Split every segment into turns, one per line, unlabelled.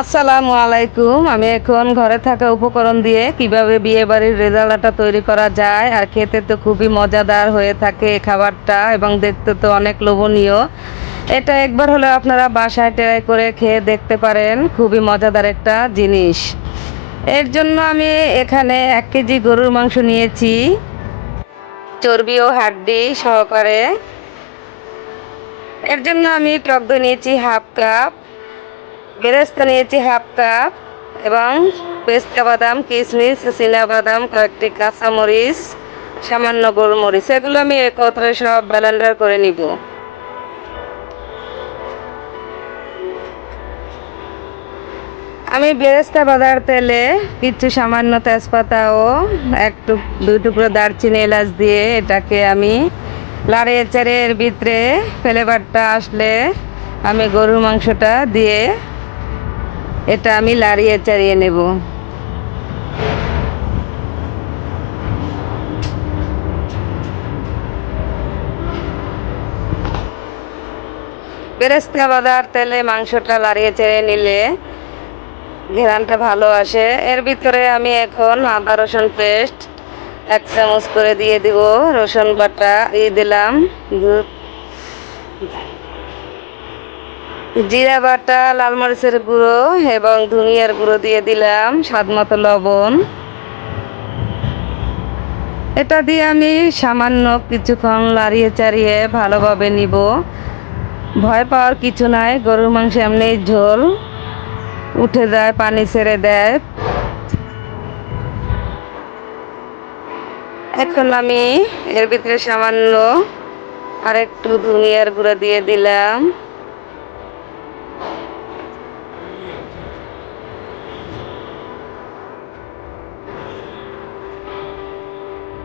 আসসালামু আলাইকুম। আমি এখন ঘরে থাকা উপকরণ দিয়ে কীভাবে বিয়ে বাড়ির রেজাল্টটা তৈরি করা যায় আর খেতে তো খুবই মজাদার হয়ে থাকে খাবারটা এবং দেখতে তো অনেক লোভনীয়। এটা একবার হলে আপনারা বাসায় ট্রাই করে খেয়ে দেখতে পারেন। খুবই মজাদার একটা জিনিস। এর জন্য আমি এখানে এক কেজি গরুর মাংস নিয়েছি। চর্বি ও হাড্ডি সহকারে। এর জন্য আমি টক দই নিয়েছি হাফ কাপ। বেরেস্তা নিয়েছি হাফ কাপ এবং পেস্তা বাদাম, কিশমিশ চীনা বাদাম, কয়েকটি কাঁচামরিচ, সামান্য গোলমরিচ। এগুলো আমি একত্রে সব ব্লেন্ডার করে নিব। আমি বেরেস্তা বাদার তেলে কিছু সামান্য তেজপাতা ও একটু দুই টুকরো দারচিনি এলাচ দিয়ে এটাকে আমি লাড়িয়ে এর ভিতরে ফ্লেভারটা আসলে আমি গরুর মাংসটা দিয়ে এটা আমি লাড়িয়ে চাড়িয়ে নেব। বেরেস্তা বাদার তেলে মাংসটা লাড়িয়ে চেড়ে নিলে ঘেরানটা ভালো আসে। এর ভিতরে আমি এখন আদা রসুন পেস্ট এক চামচ করে দিয়ে দিব। রসুন বাটা দিয়ে দিলাম। দু- জিরা বাটা, লাল মরিচের গুঁড়ো এবং ধনিয়ার গুঁড়ো দিয়ে দিলাম স্বাদ মতো লবণ। এটা দিয়ে আমি সামান্য কিছুক্ষণ লাড়িয়ে চাড়িয়ে ভালোভাবে নিব। ভয় পাওয়ার কিছু নাই, গরুর মাংস এমনি ঝোল। উঠে যায়, পানি ছেড়ে দেয়। এখন আমি এর ভিতরে সামান্য আর একটু ধনিয়ার গুঁড়ো দিয়ে দিলাম।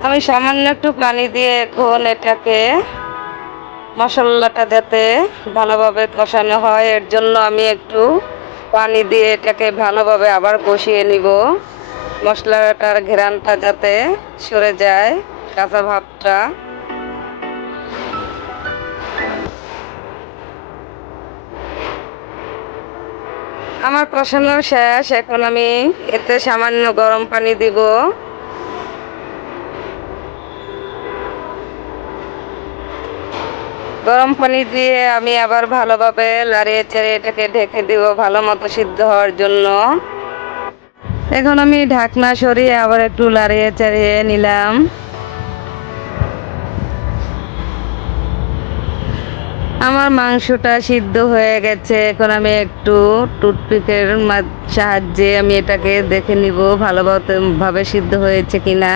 আমি সামান্য একটু পানি দিয়ে এখন এটাকে, মশলাটা যাতে ভালোভাবে কষানো হয়, এর জন্য আমি একটু পানি দিয়ে এটাকে ভালোভাবে আবার কষিয়ে নিব। মশলাটার ঘেরানটা যাতে সরে যায়, কাঁচা ভাবটা। আমার কষানো শেষ, এখন আমি এতে সামান্য গরম পানি দিব। গরম পানি দিয়ে আমি আবার ভালোভাবে লাড়িয়ে চেড়ে এটাকে ঢেকে দিব ভালো মতো সিদ্ধ হওয়ার জন্য। এখন আমি ঢাকনা সরিয়ে আবার একটু লাড়িয়ে চাড়িয়ে নিলাম। আমার মাংসটা সিদ্ধ হয়ে গেছে, এখন আমি একটু টুথপিকের সাহায্যে আমি এটাকে দেখে নিব ভালোভাবে, ভাবে সিদ্ধ হয়েছে কিনা।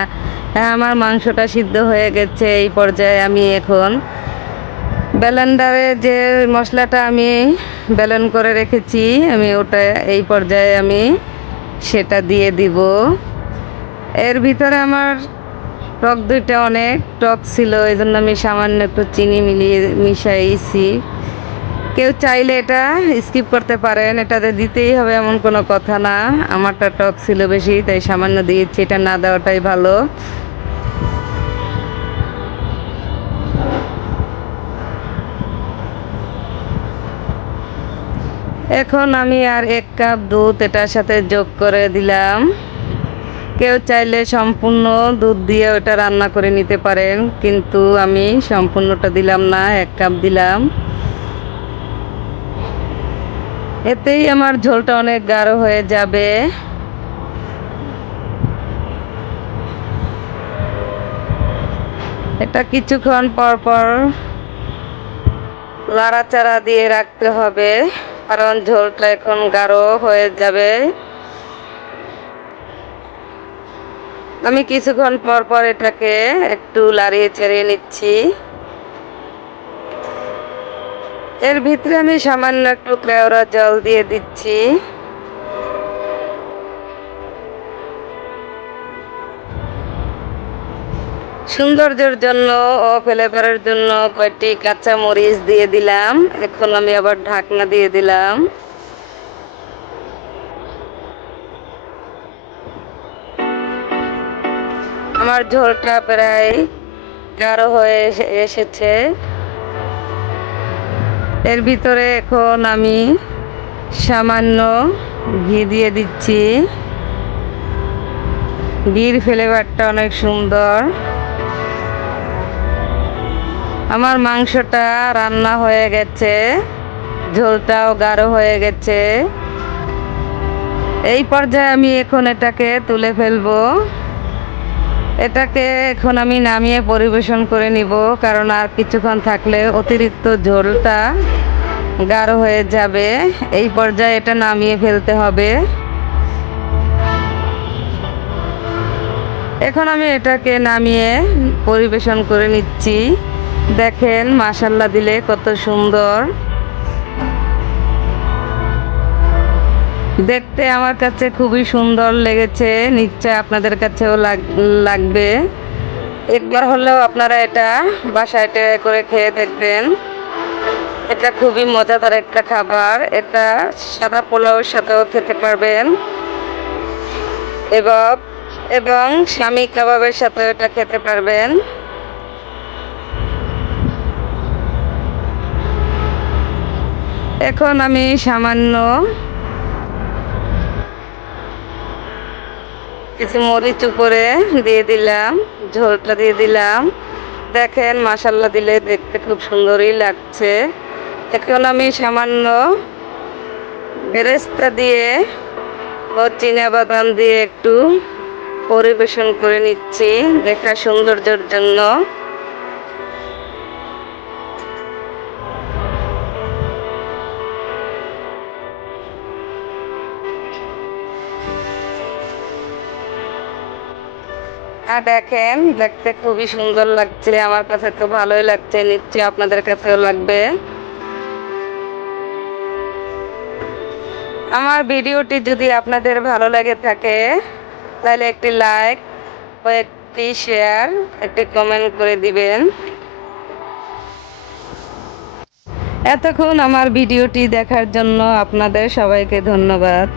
হ্যাঁ আমার মাংসটা সিদ্ধ হয়ে গেছে, এই পর্যায়ে আমি এখন ব্লেন্ডারে যে মশলাটা আমি ব্লেন্ড করে রেখেছি, আমি ওটা এই পর্যায়ে আমি সেটা দিয়ে দিব। এর ভিতরে আমার টক দুইটা অনেক টক ছিল এই জন্য আমি সামান্য একটু চিনি মিলিয়ে মিশাইছি। কেউ চাইলে এটা স্কিপ করতে পারেন, এটাতে দিতেই হবে এমন কোনো কথা না। আমারটা টক ছিল বেশি, তাই সামান্য দিয়েছি, এটা না দেওয়াটাই ভালো। এখন আমি আর এক কাপ দুধ এটার সাথে যোগ করে দিলাম। কেউ চাইলে সম্পূর্ণ দুধ দিয়ে ওটা রান্না করে নিতে পারেন, কিন্তু আমি সম্পূর্ণটা দিলাম না, এক কাপ দিলাম। এতেই আমার ঝোলটা অনেক গাঢ় হয়ে যাবে। এটা কিছুক্ষণ পর পর লাড়াচাড়া দিয়ে রাখতে হবে। কারণ ঝোলটা এখন গাঢ় হয়ে যাবে। আমি কিছুক্ষণ পর পর এটাকে একটু লাড়িয়ে চেড়িয়ে নিচ্ছি। এর ভিতরে আমি সামান্য একটু কেওড়া জল দিয়ে দিচ্ছি। সৌন্দর্যের জন্য ও ফ্লেভারের জন্য কয়েকটি কাঁচা মরিচ দিয়ে দিলাম। এখন আমি আবার ঢাকনা দিয়ে দিলাম। আমার ঝোলটা প্রায় গাঢ় হয়ে এসেছে। এর ভিতরে এখন আমি সামান্য ঘি দিয়ে দিচ্ছি। ঘির ফ্লেভারটা অনেক সুন্দর। আমার মাংসটা রান্না হয়ে গেছে, ঝোলটাও গাঢ় হয়ে গেছে। এই পর্যায়ে আমি এখন এটাকে তুলে ফেলব। এটাকে এখন আমি নামিয়ে পরিবেশন করে নিব, কারণ আর কিছুক্ষণ থাকলে অতিরিক্ত ঝোলটা গাঢ় হয়ে যাবে। এই পর্যায়ে এটা নামিয়ে ফেলতে হবে। এখন আমি এটাকে নামিয়ে পরিবেশন করে নিচ্ছি। দেখেন মাসাল্লা দিলে কত সুন্দর। দেখতে আমার কাছে খুবই সুন্দর লেগেছে নিশ্চয় আপনাদের কাছেও লাগ- লাগবে। একবার হলেও আপনারা এটা বাসায় করে খেয়ে দেখবেন। এটা খুবই মজাদার একটা খাবার, এটা সাদা পোলাওর সাথেও খেতে পারবেন। এবং এবং স্বামী কাবাবের সাথেও এটা খেতে পারবেন। এখন আমি সামান্য কিছু মরিচ উপরে দিয়ে দিলাম, ঝোলটা দিয়ে দিলাম। দেখেন মাসাল্লা দিলে দেখতে খুব সুন্দরই লাগছে। এখন আমি সামান্য বেরেস্তা দিয়ে চীনা বাদাম দিয়ে একটু পরিবেশন করে নিচ্ছি, দেখা সৌন্দর্যের জন্য। দেখেন, দেখতে খুবই সুন্দর লাগছে। আমার কাছে তো ভালোই লাগছে, নিশ্চয়ই আপনাদের কাছেও লাগবে। আমার ভিডিওটি যদি আপনাদের ভালো লাগে থাকে, তাহলে একটি লাইক ও একটি শেয়ার, একটি কমেন্ট করে দিবেন। এতক্ষণ আমার ভিডিওটি দেখার জন্য আপনাদের সবাইকে ধন্যবাদ।